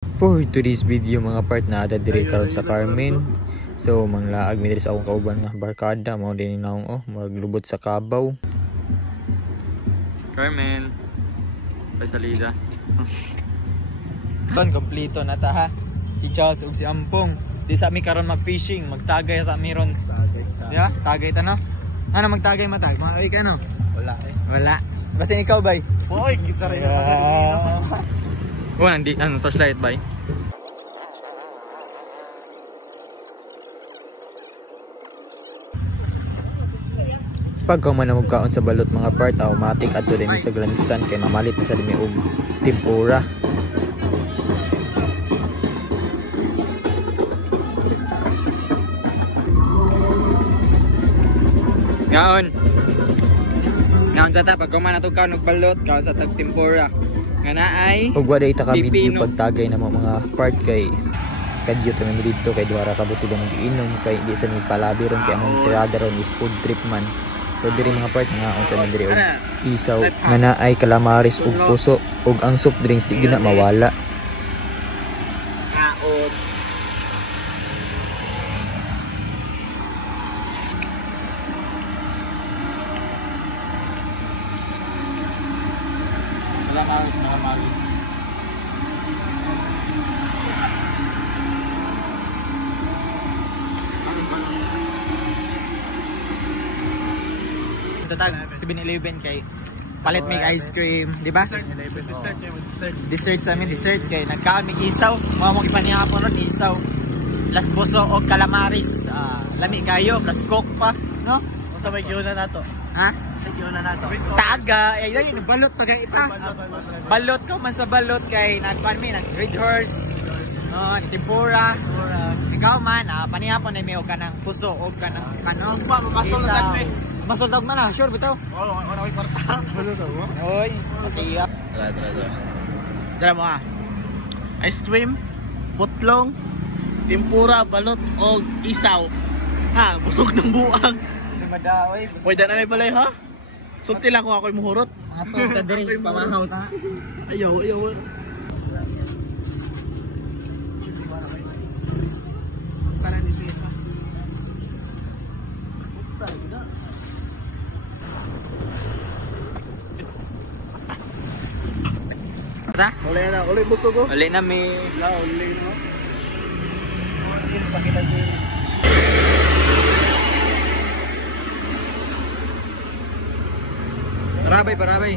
For today's video mga part na ada dire karon sa Carmen. So manglaag mi diri sa akong kauban nga barkada mao din naong maglubot sa Kabaw. Carmen. Ay salida. Ban kompleto na ta ha. Si Charles ug si Ampong. Di sa mi karon mag-fishing, magtagay sa mi ron. Ya, tagay ta no. Ano magtagay matag? Mga ka no? Wala eh. Wala. Basta ikaw bay. Hoy, kita rin nandi flashlight bay. Pagka manamog kaon sa balot mga part, automatic ato din sa grandstand kay mamalit na sa limi og tempura. Ngaon sa ta pag kuman ato kaon og balot, kaon sa tag tempura. Nga naay Ug waday ta ka video Pilipino. pagtagay na mga part kay kadyo ta mi didto kay duha ra ka buti lang giinom kay di sa mi palabi ron kay among tirada ron is food trip man. So diri mga part nga unsa man diri og isaw nga naay calamaris ug puso ug ang soft drinks di gina mawala. kaon. Nakamawi. Tatag 7-Eleven kay palit mig ice cream, di ba? Dessert sa amin, dessert kay nagkaon mig isaw, mao mo ipanihapon ron isaw. Las boso og calamaris, lami kayo plus coke pa, no? Unsa may giuna nato? Ha? Sa giuna nato. Taga, ay yun, balot pa kay ita. Balot ko man sa balot kay nagkuan mi nag red horse. Tempura. Ikaw man, panihapon na mi og kanang puso og kanang kano. Masol na tagme. Masol tag man na, sure bitaw. Wala koy kwarta. Balot ako. Oy, matiya. Dara mo ha. Ice cream, putlong, tempura, balot o isaw. Ha, busog ng buang. Di madaoy. Pwede na may balay ha? Sulti lang kung ako'y muhurot. Mga to ta diri pamahaw ta. Ayaw. Para di siya. Uli busog ko. Uli na may. Uli na. Parabay.